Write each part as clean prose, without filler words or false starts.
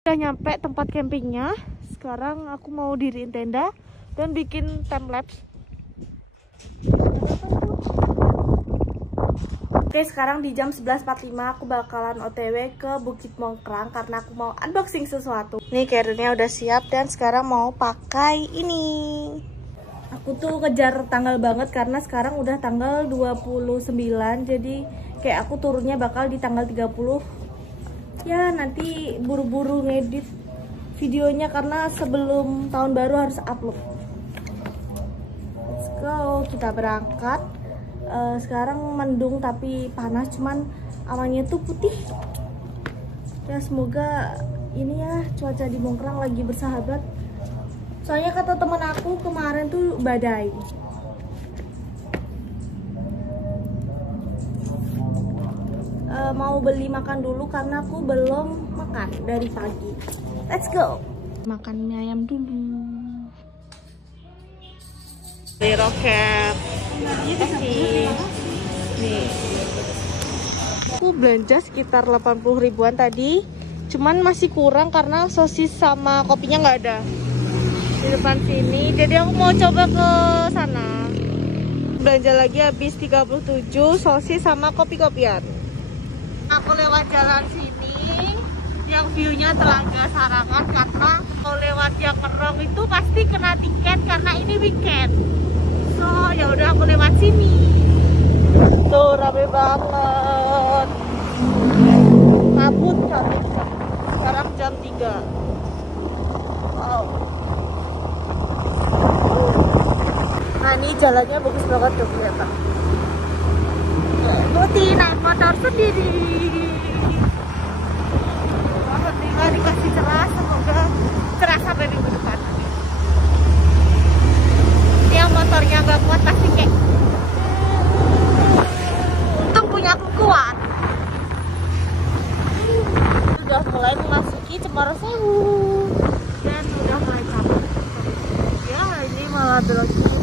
Udah nyampe tempat campingnya. Sekarang aku mau diriin tenda dan bikin time lapse. Oke, sekarang di jam 11.45 aku bakalan OTW ke Bukit Mongkrang karena aku mau unboxing sesuatu. Nih carrier-nya udah siap dan sekarang mau pakai ini. Aku tuh kejar tanggal banget karena sekarang udah tanggal 29, jadi kayak aku turunnya bakal di tanggal 30. Ya nanti buru-buru ngedit videonya karena sebelum tahun baru harus upload. Let's go, kita berangkat. Sekarang mendung tapi panas, cuman awannya tuh putih. Ya semoga ini ya cuaca di Mongkrang lagi bersahabat. Soalnya kata temen aku kemarin tuh badai. Mau beli makan dulu karena aku belum makan dari pagi. Let's go. Makan mie ayam dulu. Dari roket. Nih. Aku belanja sekitar 80 ribuan tadi. Cuman masih kurang karena sosis sama kopinya nggak ada di depan sini. Jadi aku mau coba ke sana. Belanja lagi habis 37 sosis sama kopi-kopian. Aku lewat jalan sini yang view-nya Telaga Sarangan karena kalau lewat yang Merong itu pasti kena tiket karena ini weekend. So ya udah aku lewat sini. Tuh rame banget. Kabut cabut. Sekarang jam 3. Wow. Nah ini jalannya bagus banget tuh kelihatan. Putih naik motor sendiri. Alhamdulillah dikasih cerah, semoga cerah sampai minggu depan. Yang motornya gak kuat pasti kayak untung punya aku kuat. Sudah mulai memasuki Cemoro Sewu dan sudah mulai capek. Ya ini malah belok kiri.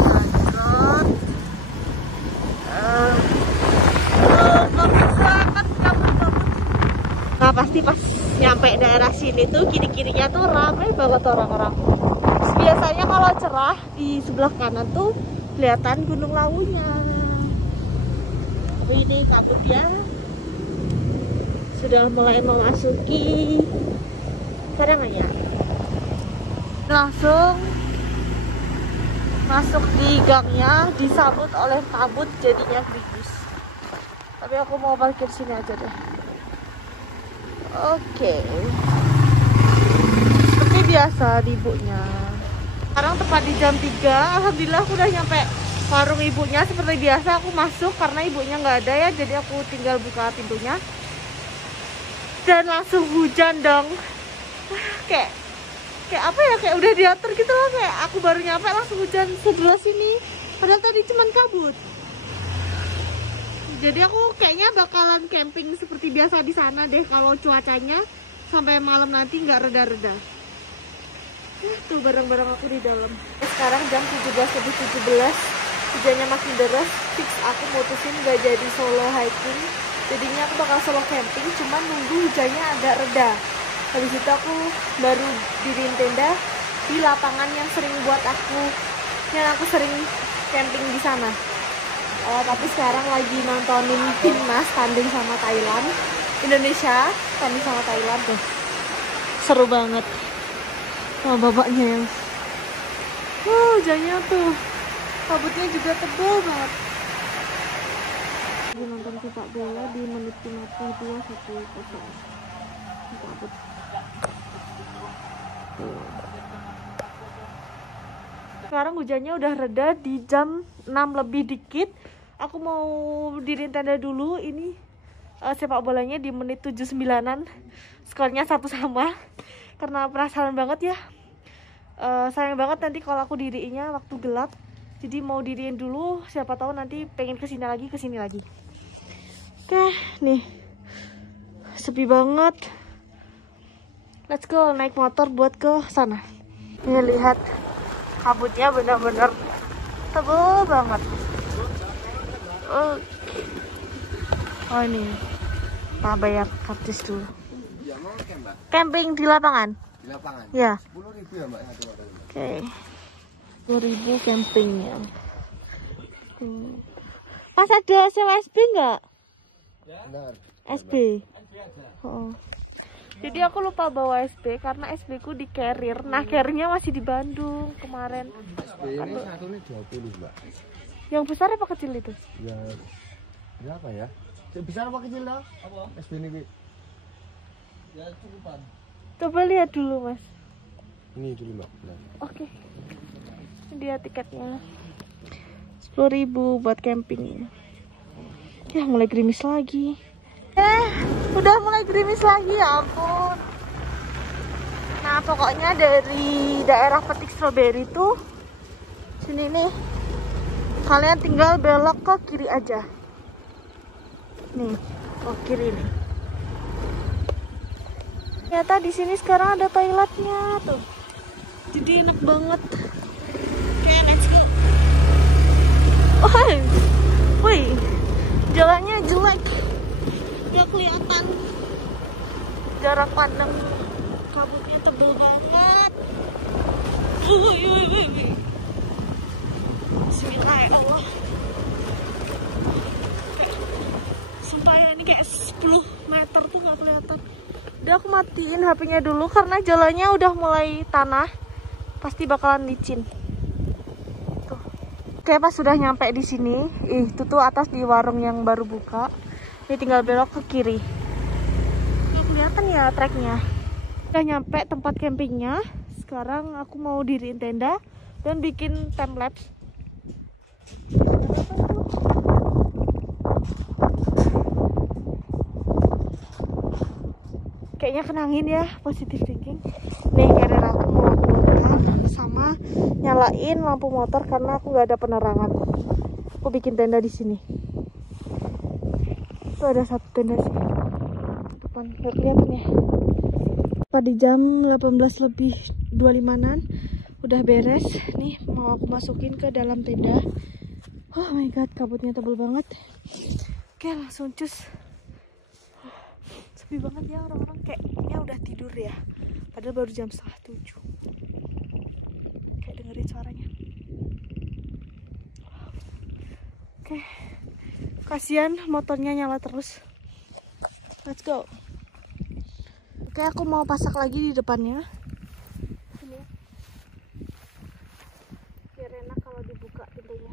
Nah pasti pas nyampe daerah sini tuh kiri-kirinya tuh ramai banget orang-orang. Biasanya kalau cerah di sebelah kanan tuh kelihatan Gunung Lawunya. Tapi ini kabut ya. Sudah mulai memasuki Karanganyar. Langsung masuk di gangnya, disambut oleh kabut jadinya gerimis. Tapi aku mau parkir sini aja deh. Oke. Seperti biasa di ibunya. Sekarang tepat di jam 3. Alhamdulillah aku udah nyampe warung ibunya. Seperti biasa aku masuk karena ibunya nggak ada ya. Jadi aku tinggal buka pintunya. Dan langsung hujan dong. Kayak apa ya, kayak udah diatur gitu loh. Kayak aku baru nyampe langsung hujan sebelah sini. Padahal tadi cuman kabut. Jadi aku kayaknya bakalan camping seperti biasa di sana deh kalau cuacanya sampai malam nanti nggak reda-reda. Tuh barang-barang aku di dalam. Sekarang jam 17:17, hujannya makin deras. Fix aku mutusin gak jadi solo hiking. Jadinya aku bakal solo camping, cuman nunggu hujannya agak reda. Habis itu aku baru diriin tenda di lapangan yang sering buat aku, yang aku sering camping di sana. Tapi sekarang lagi nontonin timnas tanding sama Thailand. Indonesia tanding sama Thailand tuh. Seru banget. Oh, bapaknya yang hujannya tuh. Kabutnya juga tebal banget. Lagi nonton sepak bola di menit 52 1-0. Kabut. Sekarang hujannya udah reda di jam 6 lebih dikit. Aku mau diriin tenda dulu. Ini sepak bolanya di menit 79-an. Skornya 1-1. Karena penasaran banget ya. Sayang banget nanti kalau aku diriinnya waktu gelap. Jadi mau diriin dulu. Siapa tahu nanti pengen kesini lagi. Oke, nih. Sepi banget. Let's go naik motor buat ke sana. Nih lihat. Kabutnya benar-benar tebal banget. Oke. Oh ini, Pak bayar kartis dulu. Mbak. Camping di lapangan? Di lapangan. Ya. 10.000 ya Mbak satu orang. Oke. 10.000 campingnya. Mas ada sewa SB nggak? Benar. SB. Oh. Jadi aku lupa bawa SB karena SB ku di carrier. Nah, carriernya masih di Bandung kemarin. SB ini satu ini 20 Mbak. Yang besar apa kecil itu? Ya berapa ya? Besar apa kecil dah? Apa? SB ini. Ya cukupan. Coba lihat dulu Mas. Ini dulu Mbak. Nah. Oke. Ini dia tiketnya. 10.000 buat camping. Ya mulai gerimis lagi. Udah mulai gerimis lagi, ya ampun. Nah pokoknya dari daerah petik stroberi tuh sini nih, kalian tinggal belok ke kiri aja. Nih, ke kiri nih. Ternyata di sini sekarang ada toiletnya tuh. Jadi enak banget. Oke, let's go. Oh, wih, jalannya jelek. Gak kelihatan, jarak pandang kabutnya tebel banget. Bismillah ya Allah. Sumpah ya, ini kayak 10 meter tuh gak kelihatan. Udah aku matiin HP-nya dulu karena jalannya udah mulai tanah, pasti bakalan licin. Tuh. Oke, pas sudah nyampe di sini, itu tuh atas di warung yang baru buka. Ini tinggal belok ke kiri. Nggak kelihatan ya treknya. Udah nyampe tempat campingnya. Sekarang aku mau diriin tenda dan bikin time lapse. Kayaknya kenangin ya, positive thinking. Nih carrier aku mau aku buka sama nyalain lampu motor karena aku nggak ada penerangan. Aku bikin tenda di sini. Itu ada satu tenda sih depan, nggak kelihatan ya. Pada jam 18:25-an udah beres nih, mau aku masukin ke dalam tenda. Oh my god, kabutnya tebel banget. Oke, langsung cus. Sepi banget ya, orang-orang kayaknya udah tidur ya, padahal baru jam 6:30. Kayak dengerin suaranya. Oke. Kasihan motornya nyala terus. Let's go. Oke, aku mau pasak lagi di depannya. Ini. Biar enak kalau dibuka pintunya.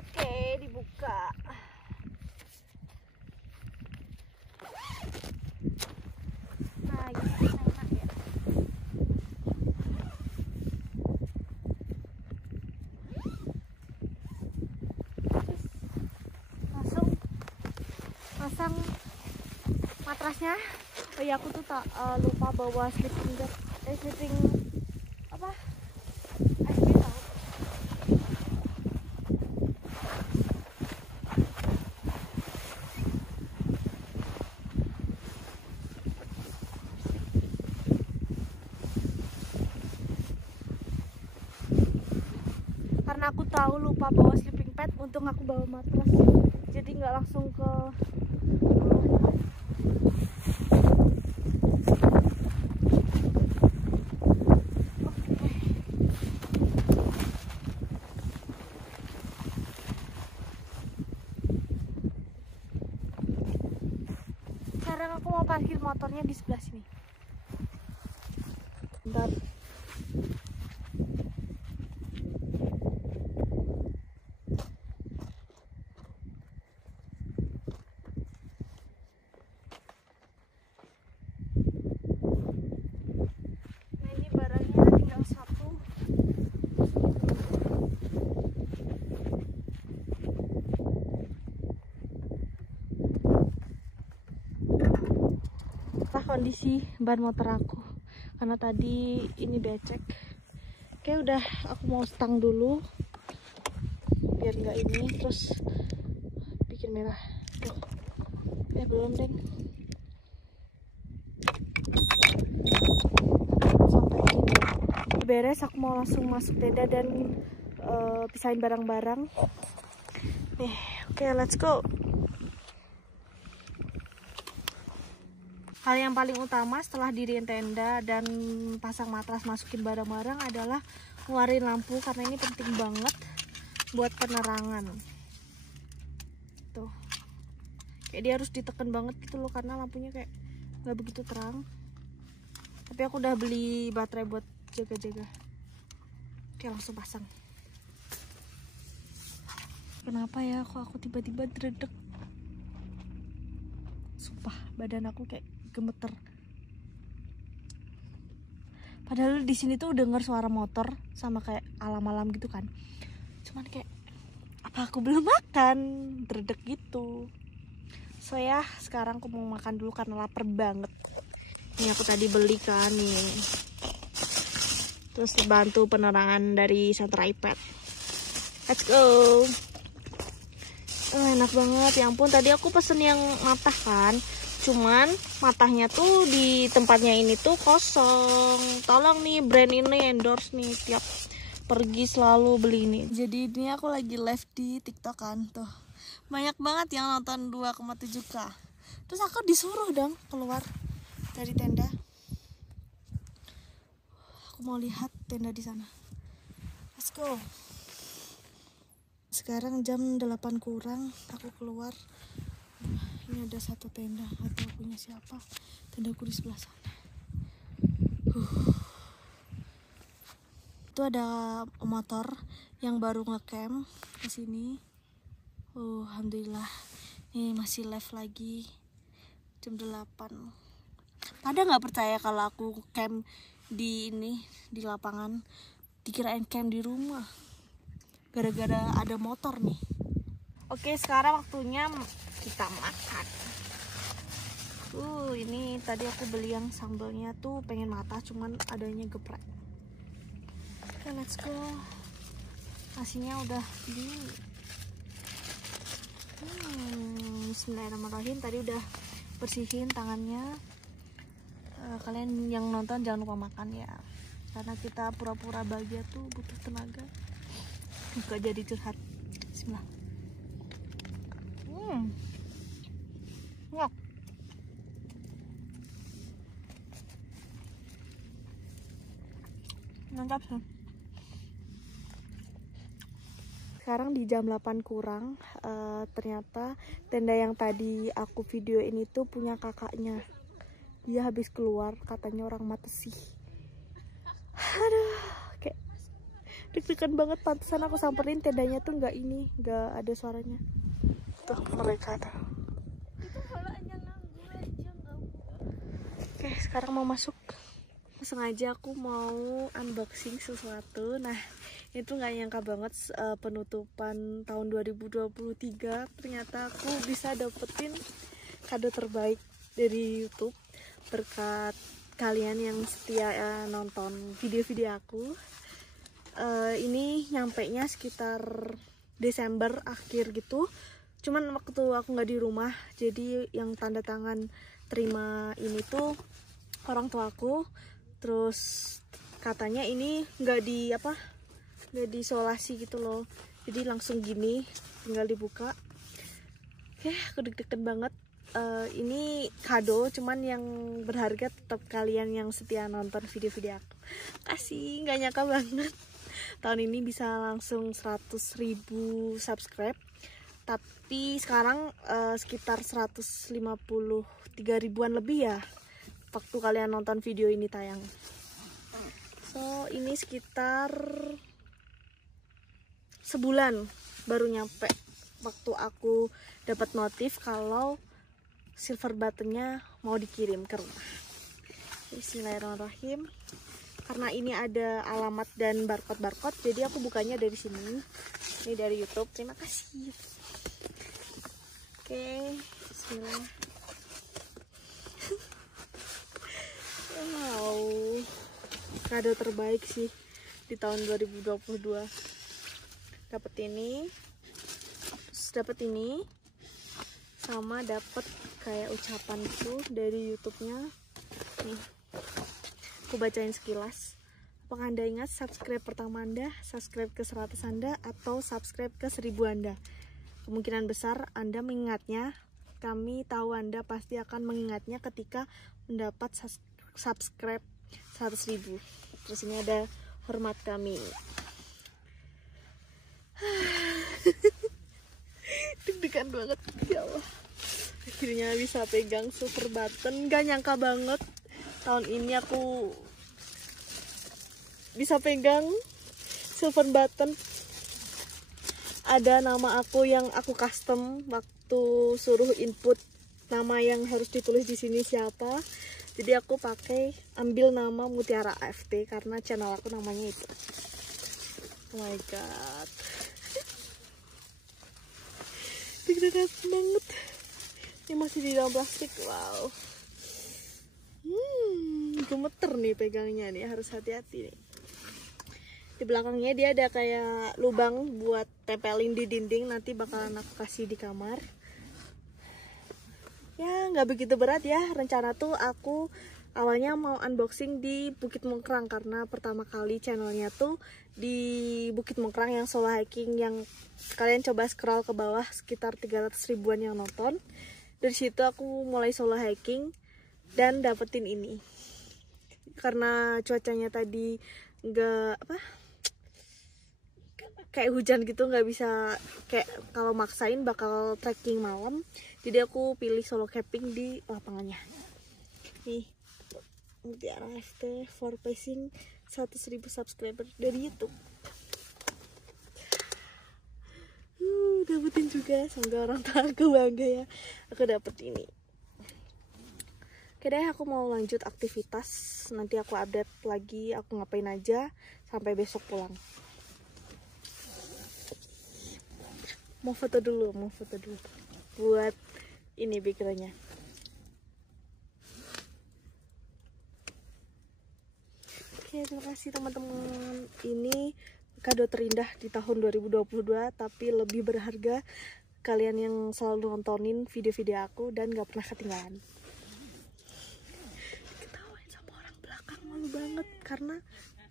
Oke, dibuka. Nah, gitu enak ya. Langsung pasang matrasnya. Oh iya, aku tuh tak lupa bawa sleeping bag. Sleeping apa? SB tahu. Karena aku tahu lupa bawa sleeping pad, untung aku bawa matras, jadi nggak langsung ke Sekarang aku mau parkir motornya di sebelah sini. Bentar. Kondisi ban motor aku karena tadi ini becek. Oke, udah aku mau stang dulu biar nggak ini terus bikin merah. Tuh. Belum deng. beres, aku mau langsung masuk tenda dan pisahin barang-barang. Nih, oke, let's go. Hal yang paling utama setelah diriin tenda dan pasang matras, masukin barang-barang adalah ngeluarin lampu, karena ini penting banget buat penerangan. Tuh, kayak dia harus ditekan banget gitu loh, karena lampunya kayak nggak begitu terang. Tapi aku udah beli baterai buat jaga-jaga. Oke, langsung pasang. Kenapa ya kok aku tiba-tiba dredeg? Sumpah, badan aku kayak gemeter. Padahal di sini tuh denger suara motor sama kayak alam-alam gitu kan. Cuman kayak apa aku belum makan, dredeg gitu. So ya, sekarang aku mau makan dulu karena lapar banget. Ini aku tadi beli kan nih. Terus bantu penerangan dari center iPad. Let's go. Enak banget. Ya ampun, tadi aku pesen yang matah kan. Cuman matahnya tuh di tempatnya ini tuh kosong. Tolong nih, brand ini endorse nih, tiap pergi selalu beli ini. Jadi ini aku lagi live di TikTok kan tuh. Banyak banget yang nonton 2,7K. Terus aku disuruh dong keluar dari tenda. Aku mau lihat tenda di sana. Let's go. Sekarang jam 8 kurang, aku keluar. Ini ada satu tenda, atau punya siapa? Tendaku di sebelah sana. Itu ada motor yang baru ngecamp ke sini. Alhamdulillah. Ini masih live lagi jam 8. Pada nggak percaya kalau aku camp di lapangan, dikirain camp di rumah. Gara-gara ada motor nih. Oke, sekarang waktunya kita makan. Ini tadi aku beli yang sambalnya tuh pengen matah, cuman adanya geprek. Oke, let's go. Nasinya udah di. Bismillahirrahmanirrahim. Tadi udah bersihin tangannya. Kalian yang nonton jangan lupa makan ya, karena kita pura-pura bahagia tuh butuh tenaga. Gak jadi curhat. Bismillah. Ngok. Mantap sih. Sekarang di jam 8 kurang, ternyata tenda yang tadi aku video ini tuh punya kakaknya. Dia habis keluar, katanya orang Matesi. Aduh, kayak deg-degan banget. Pantesan aku samperin, tendanya tuh nggak ada suaranya. Tuh mereka tuh. Oke, sekarang mau masuk. Sengaja aku mau unboxing sesuatu. Nah, itu nggak nyangka banget, penutupan tahun 2023 ternyata aku bisa dapetin kado terbaik dari YouTube berkat kalian yang setia nonton video-video aku. Ini nyampe nya sekitar Desember akhir gitu. Cuman waktu aku nggak di rumah, jadi yang tanda tangan terima ini tuh orang tuaku. Terus katanya ini nggak diisolasi gitu loh, jadi langsung gini, tinggal dibuka. Oke, aku deg-degan banget. Ini kado, cuman yang berharga tetap kalian yang setia nonton video-video aku. Kasih, nggak nyangka banget tahun ini bisa langsung 100.000 subscribe. Tapi sekarang sekitar 153 ribuan lebih ya waktu kalian nonton video ini tayang. So ini sekitar sebulan baru nyampe waktu aku dapat notif kalau silver buttonnya mau dikirim ke rumah. Bismillahirrahmanirrahim. Karena ini ada alamat dan barcode, jadi aku bukanya dari sini. Ini dari YouTube. Terima kasih. Oke, bismillah. Wow, kado terbaik sih di tahun 2022. Dapat ini, terus dapat ini, sama dapat kayak ucapan gitu dari YouTube-nya. Nih, aku bacain sekilas. Apakah Anda ingat subscribe pertama Anda, subscribe ke 100 Anda, atau subscribe ke 1000 Anda? Kemungkinan besar Anda mengingatnya. Kami tahu Anda pasti akan mengingatnya ketika mendapat subscribe 100.000. Terus ini ada hormat kami. Deg-degan banget, ya Allah. Akhirnya bisa pegang silver button. Gak nyangka banget tahun ini aku bisa pegang silver button. Ada nama aku yang aku custom waktu suruh input nama yang harus ditulis di sini siapa. Jadi aku ambil nama Mutiara AFT karena channel aku namanya itu. Oh my god. Deg-degan banget. Ini masih di dalam plastik. Wow. Gemeter nih pegangnya nih, harus hati-hati nih. Di belakangnya dia ada kayak lubang buat tempelin di dinding, nanti bakalan aku kasih di kamar. Ya nggak begitu berat ya, rencana tuh aku awalnya mau unboxing di Bukit Mengkrang karena pertama kali channelnya tuh di Bukit Mengkrang yang solo hiking, yang kalian coba scroll ke bawah sekitar 300 ribuan yang nonton. Dari situ aku mulai solo hiking dan dapetin ini. Karena cuacanya tadi kayak hujan gitu, nggak bisa kayak kalau maksain bakal trekking malam, jadi aku pilih solo camping di lapangannya. Nih Mutiara AFT for pacing 100.000 subscriber dari YouTube. Dapetin juga, semoga orang tua aku bangga ya aku dapet ini. Oke deh, aku mau lanjut aktivitas, nanti aku update lagi aku ngapain aja sampai besok pulang. Mau foto dulu buat ini backgroundnya. Oke, terima kasih teman-teman. Ini kado terindah di tahun 2022, tapi lebih berharga kalian yang selalu nontonin video-video aku dan gak pernah ketinggalan. Diketawain sama orang belakang, malu banget karena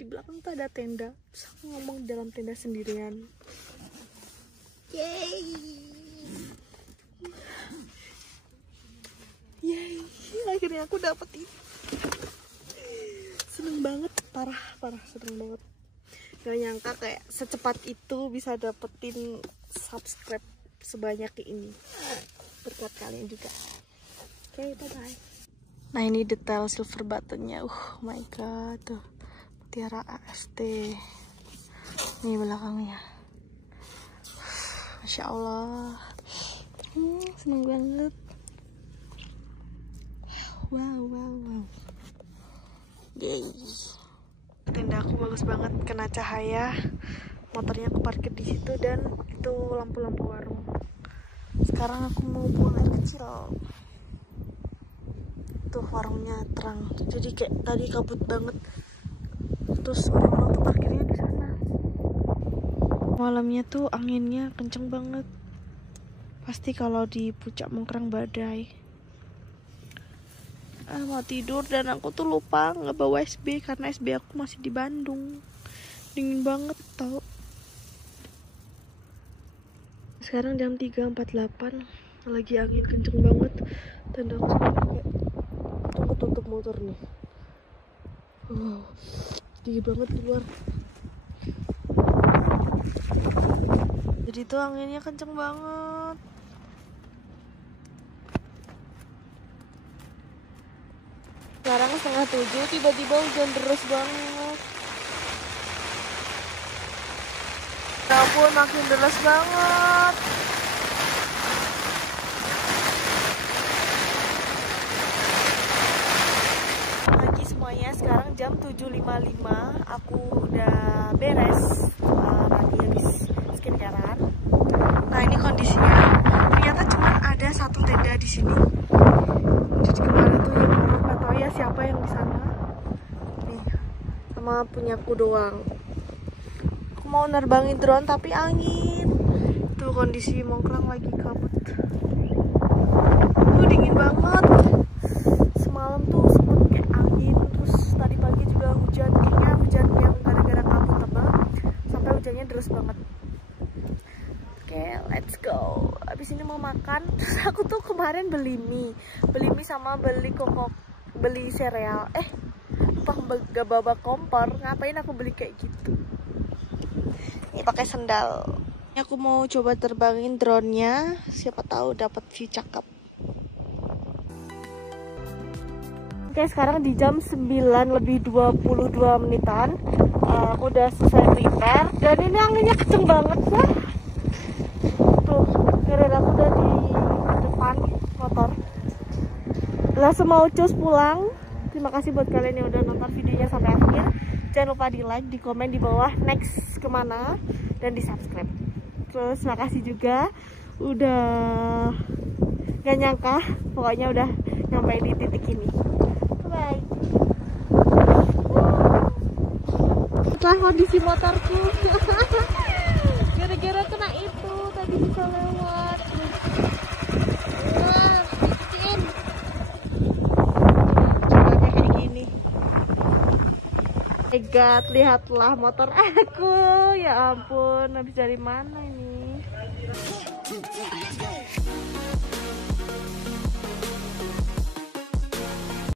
di belakang tuh ada tenda, terus aku ngomong di dalam tenda sendirian. Yeay, akhirnya aku dapet ini. Seneng banget, parah seneng banget. Gak nyangka kayak secepat itu bisa dapetin subscribe sebanyak ini. Berkat kalian juga. Oke, bye-bye. Nah, ini detail silver buttonnya. Oh my god, tuh Mutiara AFT. Nih belakangnya. Masya Allah. Seneng banget. Wow. Yeay. Tenda aku bagus banget, kena cahaya. Motornya aku parkir di situ dan itu lampu-lampu warung. Sekarang aku mau buang air kecil. Tuh warungnya terang. Jadi kayak tadi kabut banget. Terus orang-orang tuh parkirnya di sana. Malamnya tuh anginnya kenceng banget. Pasti kalau di Puncak Mengkrang badai. Mau tidur dan aku tuh lupa nggak bawa SB karena SB aku masih di Bandung. Dingin banget tau. Sekarang jam 3.48, lagi angin kenceng banget. Tenda aku kayak tunggu tutup motor nih. Wow, dingin banget di luar. Jadi tuh anginnya kenceng banget. Sekarang 6:30, tiba-tiba hujan deras banget. Ya ampun, makin deras banget. Pagi semuanya, sekarang jam 7.55. Aku udah beres tadi habis skincarean. Nah, ini kondisinya. Ternyata cuma ada satu tenda di sini. Jadi kemarin tuh yang orang nggak tahu ya siapa yang di sana. Nih, sama punyaku doang. Aku mau nerbangin drone tapi angin. Tuh kondisi Mengkrang lagi kabut. Dingin banget. Semalam tuh sempet kayak angin, terus tadi pagi juga hujan. Kayaknya hujan yang kan. Terus aku tuh kemarin beli mie sama beli sereal. Lupa gak bawa kompor. Ngapain aku beli kayak gitu? Ini pakai sendal. Aku mau coba terbangin drone-nya. Siapa tahu dapat view cakep. Oke, sekarang di jam 9:22 menitan. Aku udah selesai prepare dan ini anginnya kenceng banget ya. Tuh, keren aku udah di depan motor. Langsung mau cus pulang. Terima kasih buat kalian yang udah nonton videonya sampai akhir. Jangan lupa di like, di komen di bawah next kemana, dan di subscribe. Terus makasih juga udah gak nyangka, pokoknya udah nyampe di titik ini. Bye. Setelah kondisi motorku gara-gara kena itu tadi bisa lewat. Wah, bikin caranya kayak gini. God, lihatlah motor aku. Ya ampun, habis dari mana ini?